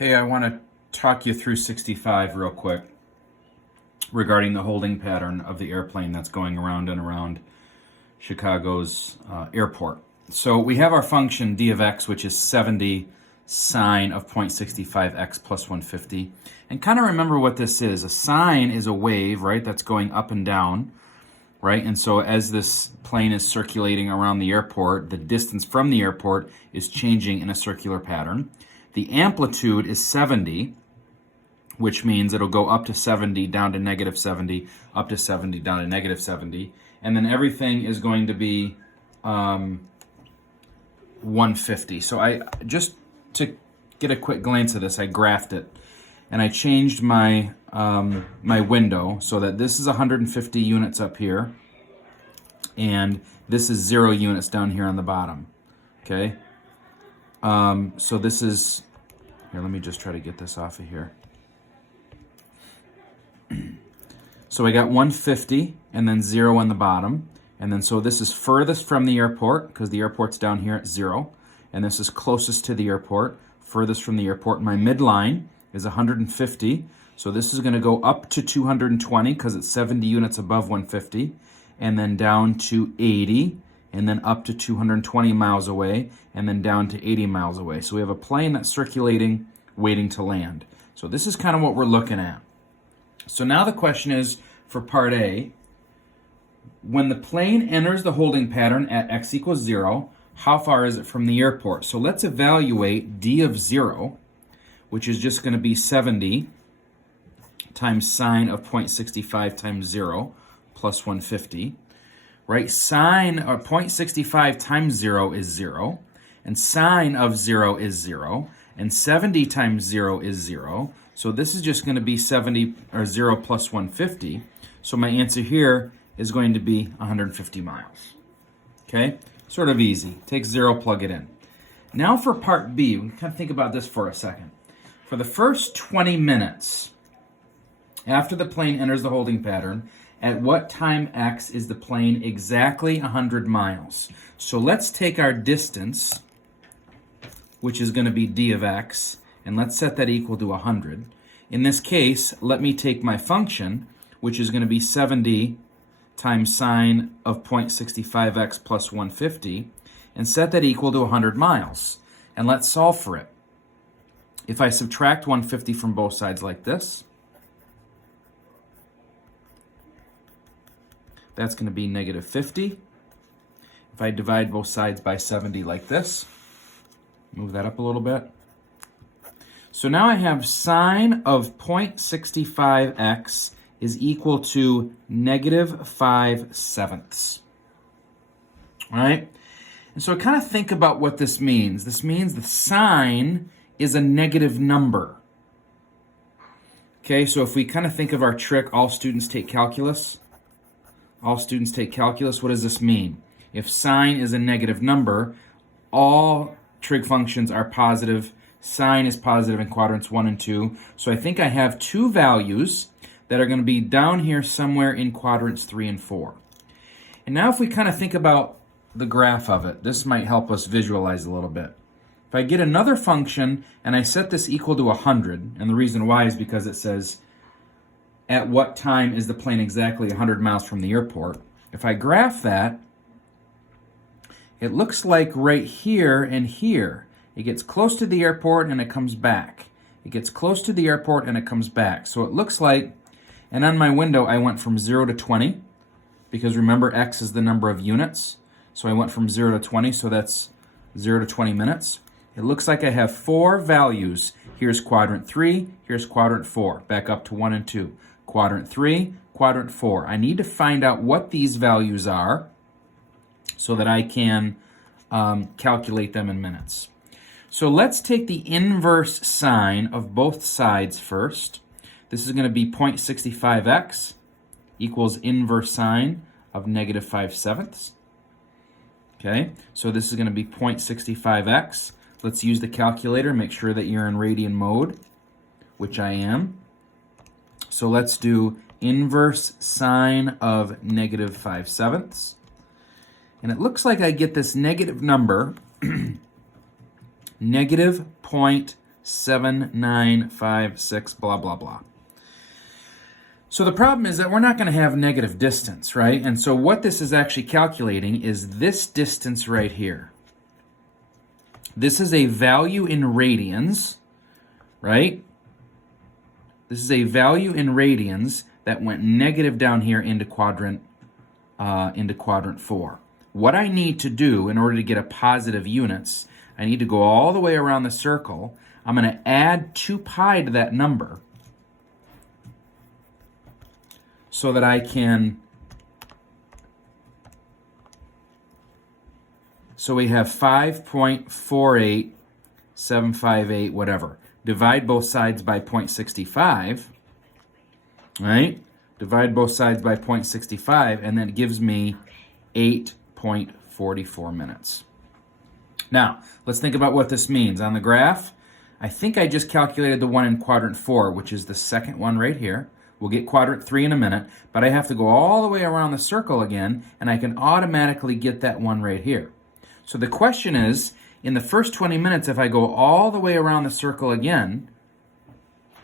Hey, I want to talk you through 65 real quick regarding the holding pattern of the airplane that's going around and around Chicago's airport. So we have our function d of x, which is 70 sine of 0.65x plus 150. And kind of remember what this is. A sine is a wave, right, that's going up and down, right? And so as this plane is circulating around the airport, the distance from the airport is changing in a circular pattern. The amplitude is 70, which means it'll go up to 70, down to negative 70, up to 70, down to negative 70. And then everything is going to be 150. So I just to get a quick glance at this, I graphed it. And I changed my my window so that this is 150 units up here. And this is 0 units down here on the bottom. Okay? So this is, here, let me just try to get this off of here. So I got 150 and then 0 on the bottom. And then so this is furthest from the airport because the airport's down here at 0. And this is closest to the airport, furthest from the airport. My midline is 150. So this is going to go up to 220 because it's 70 units above 150. And then down to 80. And then up to 220 miles away, and then down to 80 miles away. So we have a plane that's circulating, waiting to land. So this is kind of what we're looking at. So now the question is, for part A, when the plane enters the holding pattern at x equals 0, how far is it from the airport? So let's evaluate d of 0, which is just going to be 70 times sine of 0.65 times 0 plus 150. Right, sine of 0.65 times 0 is 0, and sine of 0 is 0, and 70 times 0 is 0. So this is just going to be 70 or 0 plus 150. So my answer here is going to be 150 miles. Okay, sort of easy. Take 0, plug it in. Now for part B, we can kind of think about this for a second. For the first 20 minutes after the plane enters the holding pattern, at what time x is the plane exactly 100 miles? So let's take our distance, which is going to be d of x, and let's set that equal to 100. In this case, let me take my function, which is going to be 70 times sine of 0.65x plus 150, and set that equal to 100 miles. And let's solve for it. If I subtract 150 from both sides like this, that's going to be negative 50. If I divide both sides by 70 like this, move that up a little bit. So now I have sine of 0.65x is equal to negative 5/7. All right? And so I kind of think about what this means. This means the sine is a negative number. Okay, so if we kind of think of our trick, all students take calculus. All students take calculus. What does this mean? If sine is a negative number, all trig functions are positive. Sine is positive in quadrants 1 and 2. So I think I have two values that are going to be down here somewhere in quadrants 3 and 4. And now if we kind of think about the graph of it, this might help us visualize a little bit. If I get another function and I set this equal to 100, and the reason why is because it says at what time is the plane exactly 100 miles from the airport. If I graph that, it looks like right here and here. It gets close to the airport and it comes back. It gets close to the airport and it comes back. So it looks like, and on my window I went from 0 to 20, because remember x is the number of units. So I went from 0 to 20, so that's 0 to 20 minutes. It looks like I have 4 values. Here's quadrant 3, here's quadrant 4, back up to 1 and 2. Quadrant 3, quadrant 4. I need to find out what these values are so that I can calculate them in minutes. So let's take the inverse sine of both sides first. This is going to be 0.65x equals inverse sine of negative 5/7. Okay, so this is going to be 0.65x. Let's use the calculator. Make sure that you're in radian mode, which I am. So let's do inverse sine of negative 5/7. And it looks like I get this negative number, negative 0.7956, blah, blah, blah. So the problem is that we're not going to have negative distance, right? And so what this is actually calculating is this distance right here. This is a value in radians, right? This is a value in radians that went negative down here into quadrant 4. What I need to do in order to get a positive units, I need to go all the way around the circle. I'm going to add 2 pi to that number so that I can, so we have 5.48758, whatever. Divide both sides by 0.65, right? Divide both sides by 0.65, and then it gives me 8.44 minutes. Now, let's think about what this means. On the graph, I think I just calculated the one in quadrant 4, which is the second one right here. We'll get quadrant 3 in a minute, but I have to go all the way around the circle again, and I can automatically get that one right here. So the question is, in the first 20 minutes, if I go all the way around the circle again,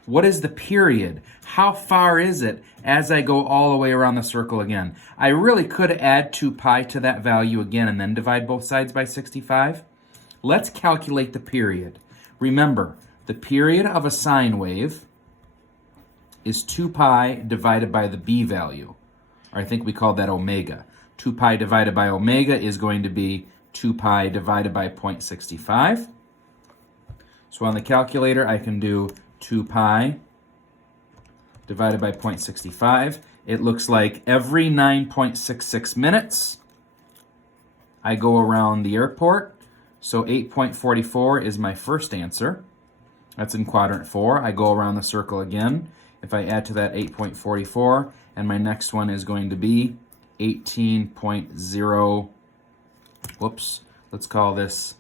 what is the period? How far is it as I go all the way around the circle again? I really could add 2 pi to that value again and then divide both sides by 65. Let's calculate the period. Remember, the period of a sine wave is 2 pi divided by the b value. Or I think we call that omega. 2 pi divided by omega is going to be 2 pi divided by 0.65. So on the calculator, I can do 2 pi divided by 0.65. It looks like every 9.66 minutes, I go around the airport. So 8.44 is my first answer. That's in quadrant 4. I go around the circle again. If I add to that 8.44, and my next one is going to be 18.0, whoops, let's call this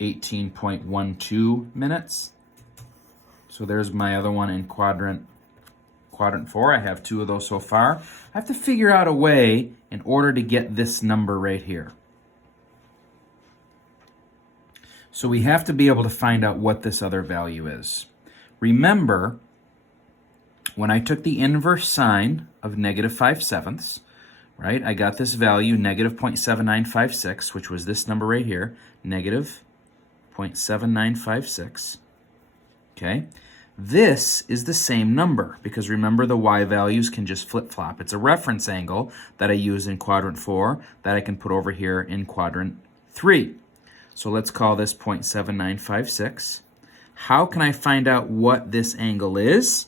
18.12 minutes. So there's my other one in quadrant 4. I have 2 of those so far. I have to figure out a way in order to get this number right here. So we have to be able to find out what this other value is. Remember, when I took the inverse sine of negative 5/7, right, I got this value, negative 0.7956, which was this number right here, negative 0.7956. Okay, this is the same number because remember the y values can just flip-flop. It's a reference angle that I use in quadrant 4 that I can put over here in quadrant 3. So let's call this 0.7956. How can I find out what this angle is?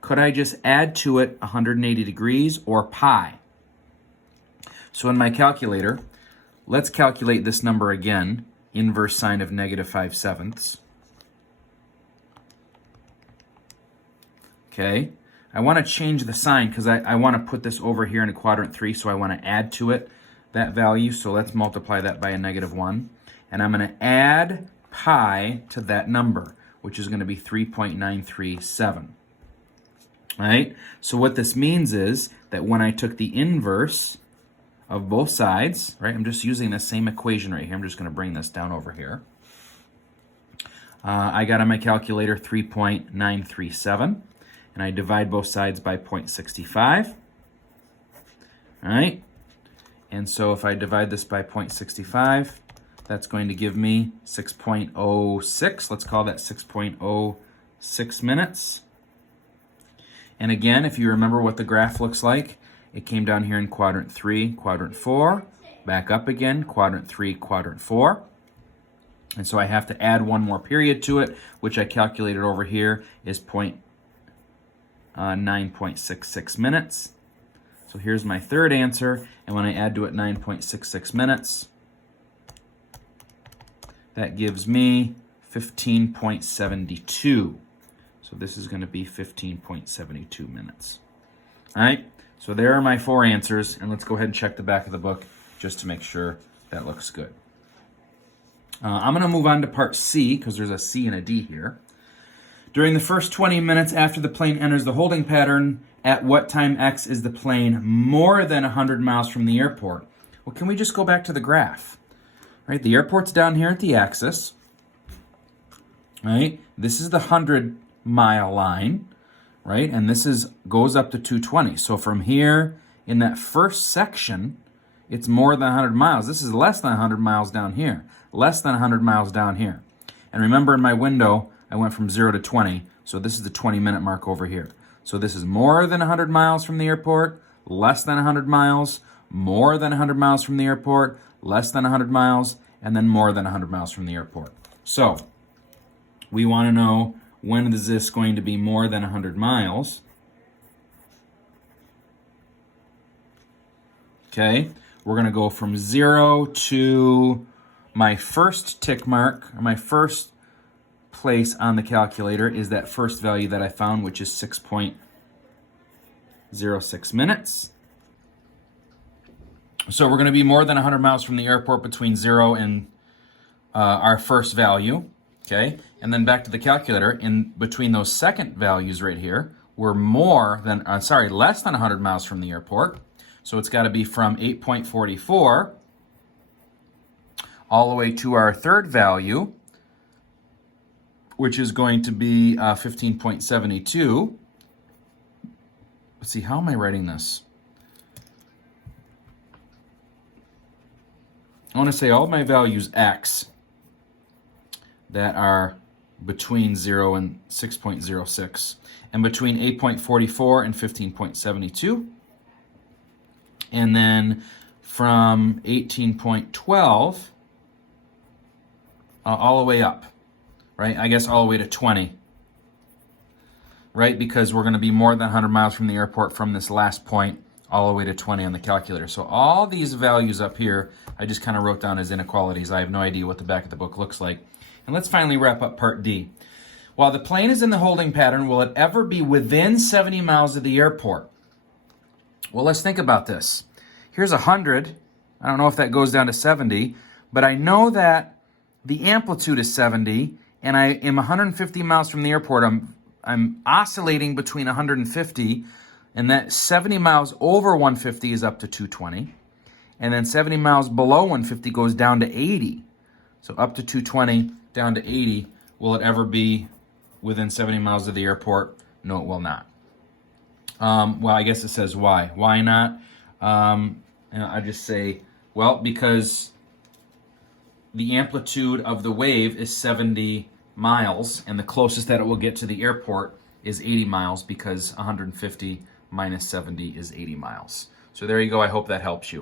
Could I just add to it 180 degrees or pi? So in my calculator, let's calculate this number again, inverse sine of negative 5/7. Okay, I want to change the sign because I want to put this over here in a quadrant 3, so I want to add to it that value. So let's multiply that by a -1. And I'm going to add pi to that number, which is going to be 3.937. All right, so what this means is that when I took the inverse of both sides, right, I'm just using the same equation right here. I'm just going to bring this down over here. I got on my calculator 3.937, and I divide both sides by 0.65. All right, and so if I divide this by 0.65, that's going to give me 6.06. Let's call that 6.06 minutes. And again, if you remember what the graph looks like, it came down here in quadrant 3, quadrant 4, back up again, quadrant 3, quadrant 4. And so I have to add one more period to it, which I calculated over here is 9.66 minutes. So here's my third answer, and when I add to it 9.66 minutes, that gives me 15.72. So this is going to be 15.72 minutes. All right, so there are my 4 answers, and let's go ahead and check the back of the book just to make sure that looks good. I'm going to move on to part C, because there's a C and a D here. During the first 20 minutes after the plane enters the holding pattern, at what time X is the plane more than 100 miles from the airport? Well, can we just go back to the graph? Right, the airport's down here at the axis. right? This is the 100-mile line, right? And this goes up to 220. So from here in that first section, it's more than 100 miles. This is less than 100 miles down here, less than 100 miles down here. And remember, in my window, I went from 0 to 20, so this is the 20-minute mark over here. So this is more than 100 miles from the airport, less than 100 miles, more than 100 miles from the airport, less than 100 miles, and then more than 100 miles from the airport. So we want to know, when is this going to be more than 100 miles? Okay, we're going to go from 0 to my first tick mark, or my first place on the calculator is that first value that I found, which is 6.06 minutes. So we're going to be more than 100 miles from the airport between 0 and our first value. Okay, and then back to the calculator, in between those second values right here, we're less than 100 miles from the airport. So it's got to be from 8.44 all the way to our third value, which is going to be 15.72. Let's see, how am I writing this? I want to say all my values X that are between 0 and 6.06, and between 8.44 and 15.72. And then from 18.12 all the way up, right? I guess all the way to 20, right? Because we're going to be more than 100 miles from the airport from this last point all the way to 20 on the calculator. So all these values up here, I just kind of wrote down as inequalities. I have no idea what the back of the book looks like. And let's finally wrap up part D. While the plane is in the holding pattern, will it ever be within 70 miles of the airport? Well, let's think about this. Here's 100. I don't know if that goes down to 70, but I know that the amplitude is 70, and I am 150 miles from the airport. I'm oscillating between 150, and that 70 miles over 150 is up to 220, and then 70 miles below 150 goes down to 80. So up to 220, down to 80. Will it ever be within 70 miles of the airport? No, it will not. Well, I guess it says why. Why not? And I just say, well, because the amplitude of the wave is 70 miles, and the closest that it will get to the airport is 80 miles, because 150 minus 70 is 80 miles. So there you go. I hope that helps you.